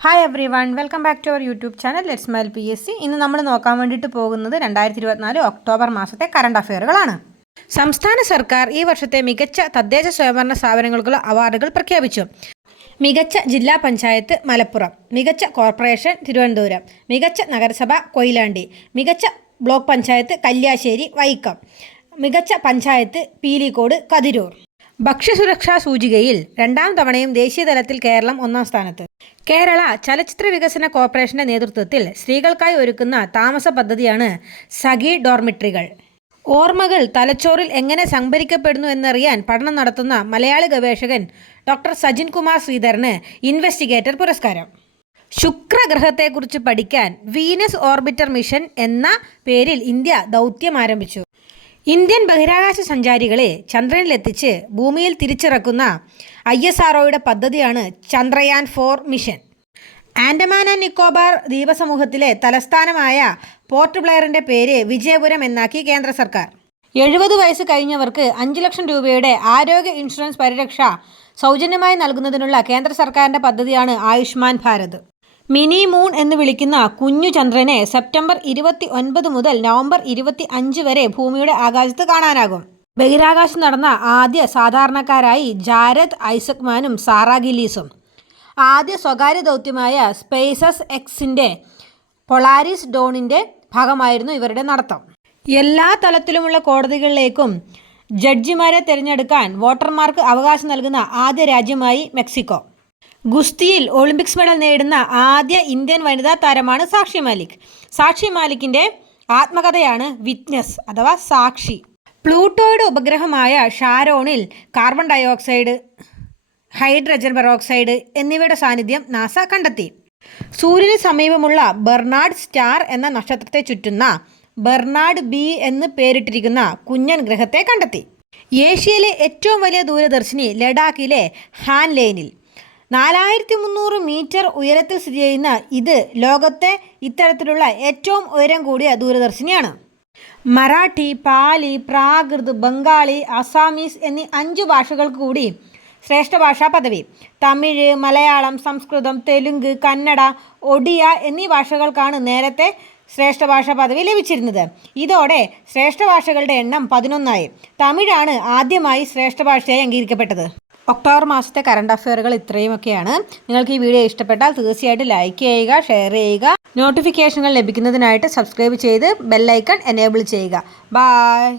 Hi everyone, welcome back to our YouTube channel let's smile PSC. ഇന്ന് നമ്മൾ നോക്കാൻ വേണ്ടിയിട്ട് പോകുന്നത് 2024 ഒക്ടോബർ മാസത്തെ കറണ്ട് അഫെയറുകളാണ്. സംസ്ഥാന സർക്കാർ ഈ വർഷത്തെ മികച്ച തദ്ദേശ സ്വയംഭരണ സ്ഥാപനങ്ങൾക്കുള്ള അവാർഡുകൾ പ്രഖ്യാപിച്ചു. മികച്ച ജില്ലാ പഞ്ചായത്ത് മലപ്പുറം, മികച്ച കോർപ്പറേഷൻ തിരുവനന്തപുരം, മികച്ച നഗരസഭ കൊയിലാണ്ടി, മികച്ച ബ്ലോക്ക് പഞ്ചായത്ത് കല്യാശ്ശേരി വൈക്കം, മികച്ച പഞ്ചായത്ത് പീലിക്കോട് കതിരൂർ. ഭക്ഷ്യസുരക്ഷാ സൂചികയിൽ രണ്ടാം തവണയും ദേശീയതലത്തിൽ കേരളം ഒന്നാം സ്ഥാനത്ത്. കേരള ചലച്ചിത്ര വികസന കോർപ്പറേഷന്റെ നേതൃത്വത്തിൽ സ്ത്രീകൾക്കായി ഒരുക്കുന്ന താമസ പദ്ധതിയാണ് സഖി ഡോർമിട്രികൾ. ഓർമ്മകൾ തലച്ചോറിൽ എങ്ങനെ സംഭരിക്കപ്പെടുന്നു എന്നറിയാൻ പഠനം നടത്തുന്ന മലയാളി ഗവേഷകൻ ഡോക്ടർ സജിൻ കുമാർ ശ്രീധരന് ഇൻവെസ്റ്റിഗേറ്റർ പുരസ്കാരം. ശുക്രഗ്രഹത്തെക്കുറിച്ച് പഠിക്കാൻ വീനസ് ഓർബിറ്റർ മിഷൻ എന്ന പേരിൽ ഇന്ത്യ ദൗത്യം ആരംഭിച്ചു. ഇന്ത്യൻ ബഹിരാകാശ സഞ്ചാരികളെ ചന്ദ്രനിലെത്തിച്ച് ഭൂമിയിൽ തിരിച്ചിറക്കുന്ന ISROയുടെ പദ്ധതിയാണ് ചന്ദ്രയാൻ 4 മിഷൻ. ആൻഡമാൻ ആൻഡ് നിക്കോബാർ ദ്വീപസമൂഹത്തിലെ തലസ്ഥാനമായ പോർട്ട് ബ്ലെയറിൻ്റെ പേര് വിജയപുരം എന്നാക്കി കേന്ദ്ര സർക്കാർ. 70 വയസ്സ് കഴിഞ്ഞവർക്ക് 5 ലക്ഷം രൂപയുടെ ആരോഗ്യ ഇൻഷുറൻസ് പരിരക്ഷ സൗജന്യമായി നൽകുന്നതിനുള്ള കേന്ദ്ര സർക്കാരിൻ്റെ പദ്ധതിയാണ് ആയുഷ്മാൻ ഭാരത്. മിനി മൂൺ എന്ന് വിളിക്കുന്ന കുഞ്ഞു ചന്ദ്രനെ സെപ്റ്റംബർ 29 മുതൽ നവംബർ 25 വരെ ഭൂമിയുടെ ആകാശത്ത് കാണാനാകും. ബഹിരാകാശം നടന്ന ആദ്യ സാധാരണക്കാരായി ജാരദ് ഐസക്മാനും സാറ ഗില്ലീസും. ആദ്യ സ്വകാര്യ ദൗത്യമായ സ്പേസസ് എക്സിൻ്റെ പൊളാരിസ് ഡോണിൻ്റെ ഭാഗമായിരുന്നു ഇവരുടെ നടത്തം. എല്ലാ തലത്തിലുമുള്ള കോടതികളിലേക്കും ജഡ്ജിമാരെ തിരഞ്ഞെടുക്കാൻ വോട്ടർമാർക്ക് അവകാശം നൽകുന്ന ആദ്യ രാജ്യമായി മെക്സിക്കോ. ഗുസ്തിയിൽ ഒളിമ്പിക്സ് മെഡൽ നേടുന്ന ആദ്യ ഇന്ത്യൻ വനിതാ താരമാണ് സാക്ഷി മാലിക്. സാക്ഷി മാലിക്കിൻ്റെ ആത്മകഥയാണ് വിറ്റ്നസ് അഥവാ സാക്ഷി. പ്ലൂട്ടോയുടെ ഉപഗ്രഹമായ ഷാരോണിൽ കാർബൺ ഡയോക്സൈഡ്, ഹൈഡ്രജൻ പെറോക്സൈഡ് എന്നിവയുടെ സാന്നിധ്യം നാസ കണ്ടെത്തി. സൂര്യന് സമീപമുള്ള ബെർണാഡ് സ്റ്റാർ എന്ന നക്ഷത്രത്തെ ചുറ്റുന്ന ബെർണാഡ് B എന്ന് പേരിട്ടിരിക്കുന്ന കുഞ്ഞൻ ഗ്രഹത്തെ കണ്ടെത്തി. ഏഷ്യയിലെ ഏറ്റവും വലിയ ദൂരദർശിനി ലഡാക്കിലെ ഹാൻലെയിനിൽ 4300 മീറ്റർ ഉയരത്തിൽ സ്ഥിതി ചെയ്യുന്ന ഇത് ലോകത്തെ ഇത്തരത്തിലുള്ള ഏറ്റവും ഉയരം കൂടിയ ദൂരദർശിനിയാണ്. മറാഠി, പാലി, പ്രാകൃത്, ബംഗാളി, അസാമീസ് എന്നീ 5 ഭാഷകൾക്ക് കൂടി ശ്രേഷ്ഠ ഭാഷാ പദവി. തമിഴ്, മലയാളം, സംസ്കൃതം, തെലുങ്ക്, കന്നഡ, ഒഡിയ എന്നീ ഭാഷകൾക്കാണ് നേരത്തെ ശ്രേഷ്ഠ ഭാഷാ പദവി ലഭിച്ചിരുന്നത്. ഇതോടെ ശ്രേഷ്ഠ ഭാഷകളുടെ എണ്ണം 11ആയി. തമിഴാണ് ആദ്യമായി ശ്രേഷ്ഠ ഭാഷയായി അംഗീകരിക്കപ്പെട്ടത്. ഒക്ടോബർ മാസത്തെ കറണ്ട് അഫെയറുകൾ ഇത്രയുമൊക്കെയാണ്. നിങ്ങൾക്ക് ഈ വീഡിയോ ഇഷ്ടപ്പെട്ടാൽ തീർച്ചയായിട്ടും ലൈക്ക് ചെയ്യുക, ഷെയർ ചെയ്യുക. നോട്ടിഫിക്കേഷനുകൾ ലഭിക്കുന്നതിനായിട്ട് സബ്സ്ക്രൈബ് ചെയ്ത് ബെല്ലൈക്കൺ എനേബിൾ ചെയ്യുക. ബൈ.